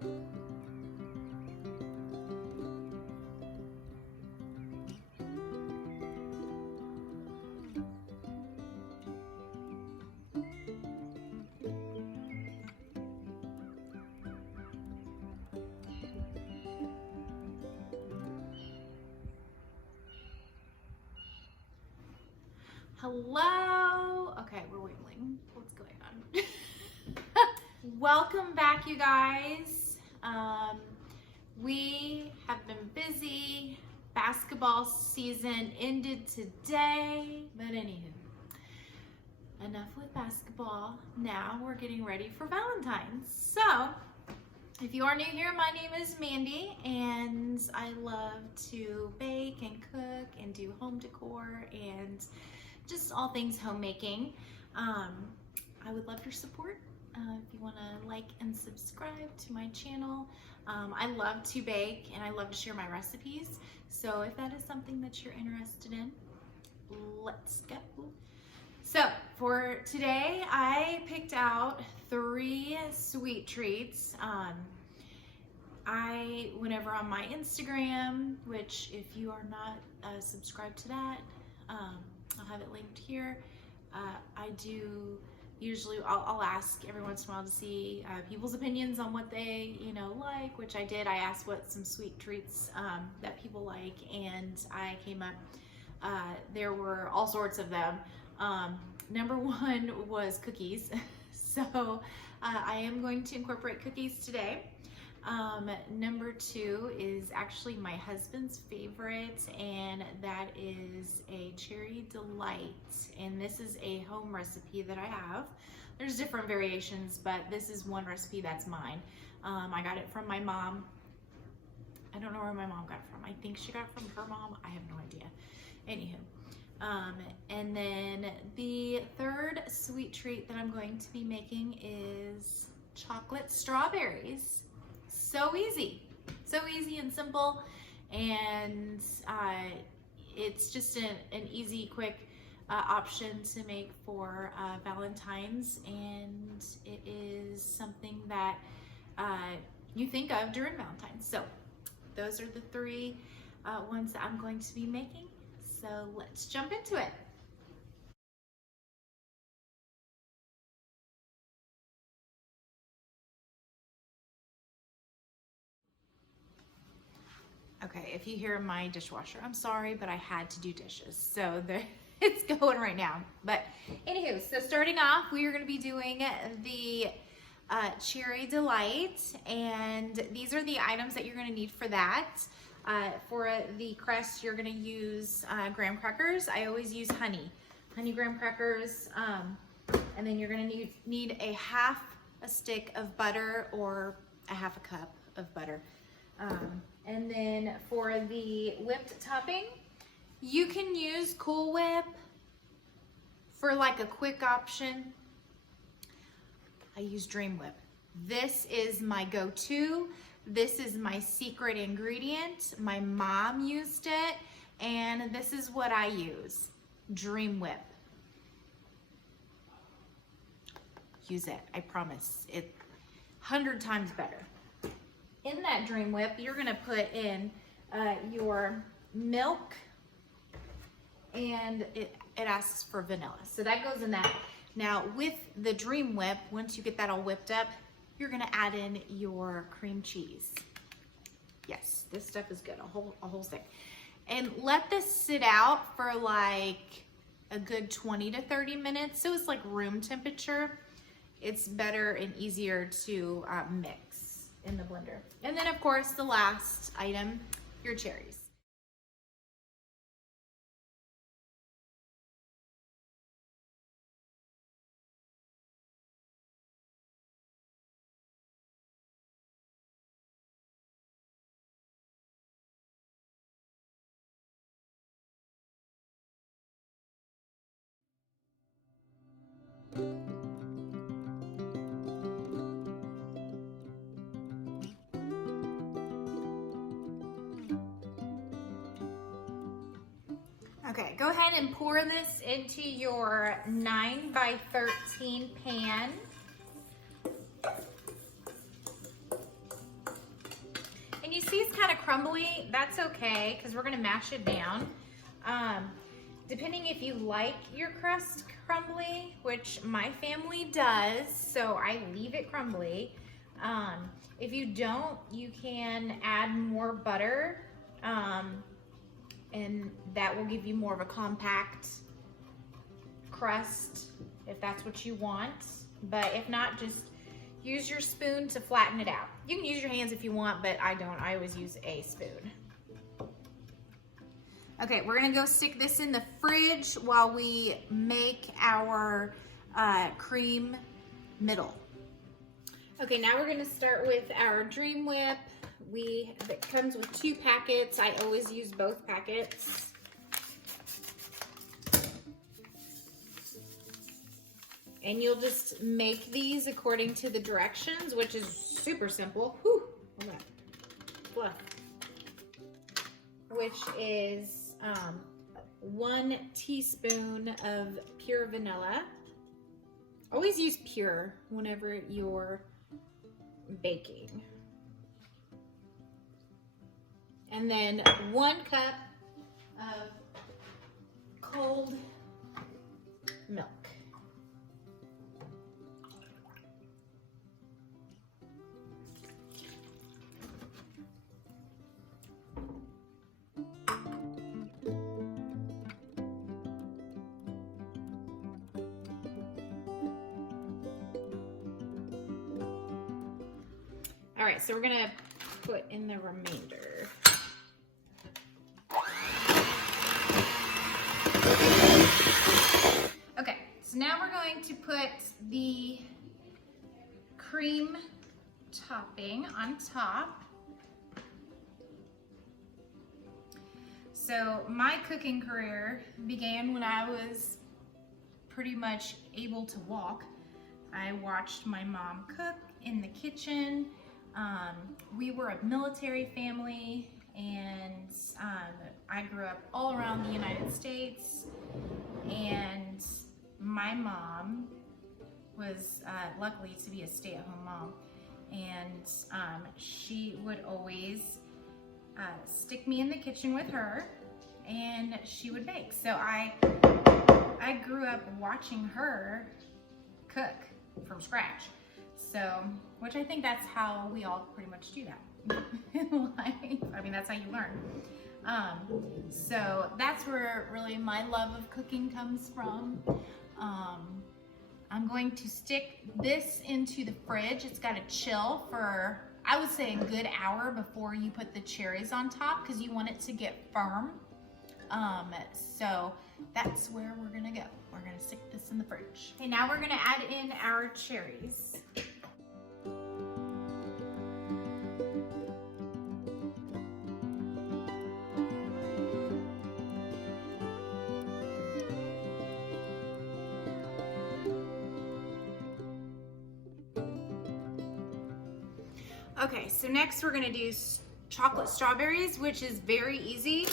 Hello. Okay, we're wiggling. What's going on? Welcome back, you guys. We have been busy. Basketball season ended today, but anywho, enough with basketball. Now we're getting ready for Valentine's. So, if you are new here, my name is Mandy, and I love to bake and cook and do home decor and just all things homemaking. I would love your support. If you want to like and subscribe to my channel. I love to bake and I love to share my recipes. So if that is something that you're interested in, let's go. So for today, I picked out 3 sweet treats. I went over on my Instagram, which if you are not subscribed to that, I'll have it linked here. I do usually, I'll ask every once in a while to see people's opinions on what they, like, which I did. I asked what some sweet treats that people like, and I came up, there were all sorts of them. Number 1 was cookies. So I am going to incorporate cookies today. Number 2 is actually my husband's favorite, and that is a cherry delight. And this is a home recipe that I have. There's different variations, but this is one recipe that's mine. I got it from my mom. I don't know where my mom got it from. I think she got it from her mom. I have no idea. Anywho. And then the 3rd sweet treat that I'm going to be making is chocolate strawberries. So easy and simple, and it's just an easy, quick option to make for Valentine's, and it is something that you think of during Valentine's. So those are the 3 ones that I'm going to be making. So let's jump into it. Okay, if you hear my dishwasher, I'm sorry, but I had to do dishes. So it's going right now. But anywho, so starting off, we are gonna be doing the Cherry Delight, and these are the items that you're gonna need for that. For the crust, you're gonna use graham crackers. I always use honey graham crackers, and then you're gonna need a half a stick of butter or a half a cup of butter. And then for the whipped topping, you can use Cool Whip for like a quick option. I use Dream Whip. This is my go-to. This is my secret ingredient. My mom used it, and this is what I use. Dream Whip. Use it, I promise. It's 100 times better. In that Dream Whip, you're gonna put in your milk, and it asks for vanilla. So that goes in that. Now with the Dream Whip, once you get that all whipped up, you're gonna add in your cream cheese. Yes, this stuff is good, a whole stick. And let this sit out for like a good 20 to 30 minutes. So it's like room temperature. It's better and easier to mix in the blender. And then of course, the last item, your cherries. Okay, go ahead and pour this into your 9 by 13 pan. crumbly, that's okay because we're gonna mash it down. Depending if you like your crust crumbly, which my family does, so I leave it crumbly. If you don't, you can add more butter, and that will give you more of a compact crust if that's what you want. But if not, just use your spoon to flatten it out. You can use your hands if you want, but I don't. I always use a spoon. Okay, we're gonna go stick this in the fridge while we make our cream middle. Okay, now we're gonna start with our Dream Whip. It comes with 2 packets. I always use both packets. And you'll just make these according to the directions, which is super simple. Whew, hold on. Fluff. Which is 1 teaspoon of pure vanilla. Always use pure whenever you're baking. And then 1 cup of cold milk. All right, so we're gonna put in the remainder. Okay, so now we're going to put the cream topping on top. So my cooking career began when I was pretty much able to walk. I watched my mom cook in the kitchen. We were a military family, and I grew up all around the United States, and my mom was luckily to be a stay-at-home mom, and she would always stick me in the kitchen with her, and she would bake. So I grew up watching her cook from scratch. So, which I think that's how we all pretty much do that in life. I mean, that's how you learn. So that's where really my love of cooking comes from. I'm going to stick this into the fridge. It's got to chill for, I would say, a good hour before you put the cherries on top, because you want it to get firm. So that's where we're gonna go. We're gonna stick this in the fridge. Okay, now we're gonna add in our cherries. Okay, so next we're gonna do chocolate strawberries, which is very easy.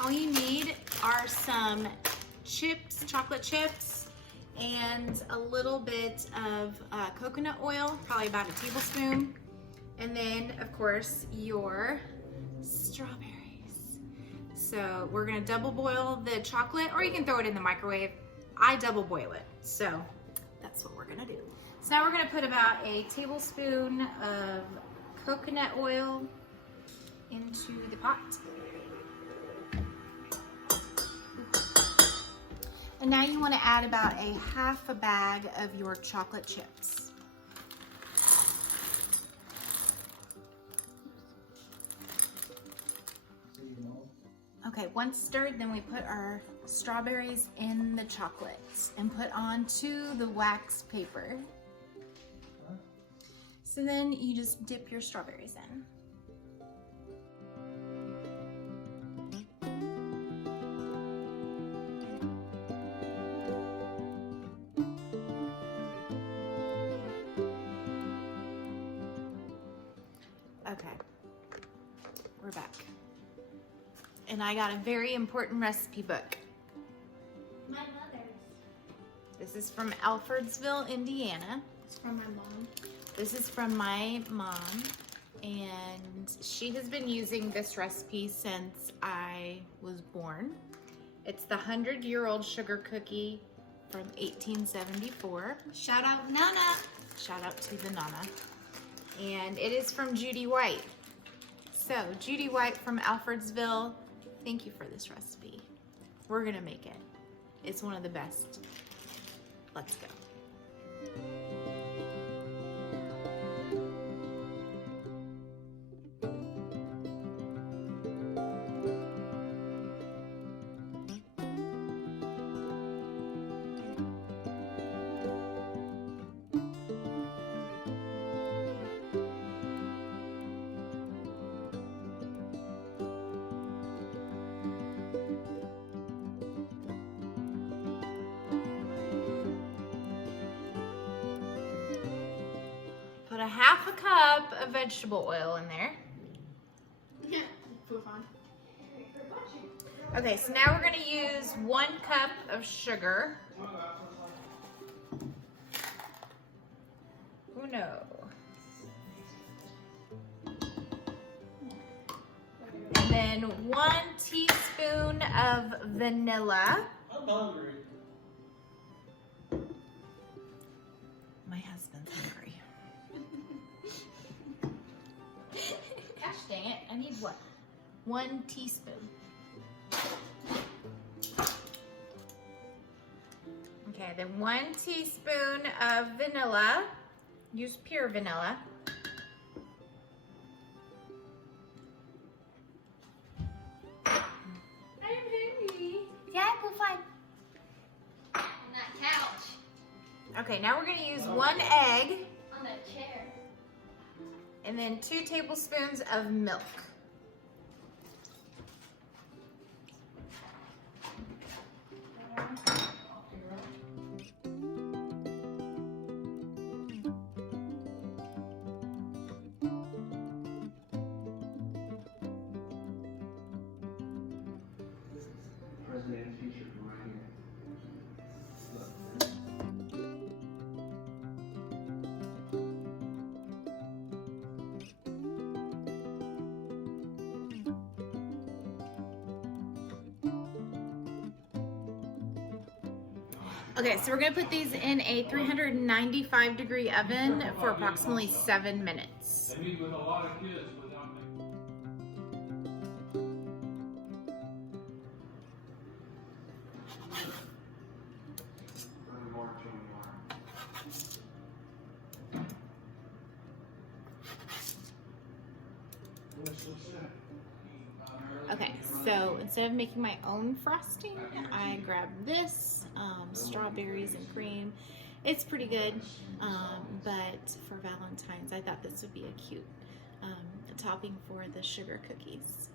All you need are some chips, chocolate chips, and a little bit of coconut oil, probably about a tablespoon. And then, of course, your strawberries. So we're gonna double boil the chocolate, or you can throw it in the microwave. I double boil it, so that's what we're gonna do. So now we're gonna put about a tablespoon of coconut oil into the pot. And now you want to add about a half a bag of your chocolate chips. Okay, once stirred, then we put our strawberries in the chocolates and put onto the wax paper. So then you just dip your strawberries in. Okay, we're back. And I got a very important recipe book. My mother's. This is from Alfordsville, Indiana. It's from my mom. This is from my mom. and she has been using this recipe since I was born. It's the 100-year-old sugar cookie from 1874. Shout out Nana. Shout out to the Nana. And it is from Judy White. So, Judy White from Alfredsville, thank you for this recipe. We're gonna make it. It's one of the best. Let's go. Put a half a cup of vegetable oil in there. Okay, so now we're gonna use 1 cup of sugar. Oh no. And then 1 teaspoon of vanilla. I'm hungry. My husband's hungry. Gosh dang it, I need what? 1 teaspoon. Okay, then 1 teaspoon of vanilla. Use pure vanilla. I'm hungry. Yeah, go fine. On that couch. Okay, now we're gonna use 1 egg On that chair. and then 2 tablespoons of milk. President and future from right here. Okay, so we're gonna put these in a 395-degree oven for approximately 7 minutes. They meet with a lot of kids without me. Okay, so instead of making my own frosting, I grabbed this, strawberries and cream. It's pretty good, but for Valentine's, I thought this would be a cute topping for the sugar cookies.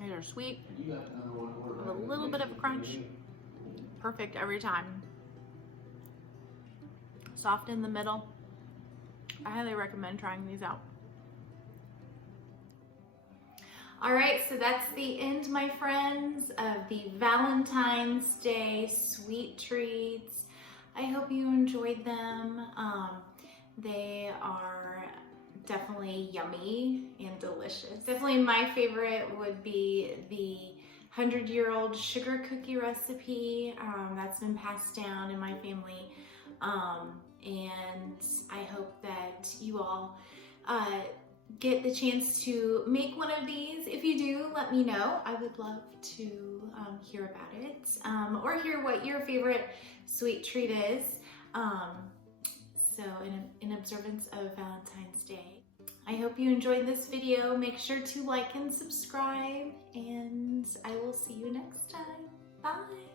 These are sweet, with a little bit of a crunch. Perfect every time. Soft in the middle. I highly recommend trying these out. All right, so that's the end, my friends, of the Valentine's Day sweet treats. I hope you enjoyed them. They are definitely yummy and delicious. Definitely my favorite would be the 100-year-old sugar cookie recipe that's been passed down in my family. And I hope that you all get the chance to make one of these. If you do, let me know. I would love to hear about it, or hear what your favorite sweet treat is. So in observance of Valentine's Day. I hope you enjoyed this video. Make sure to like and subscribe, and I will see you next time. Bye.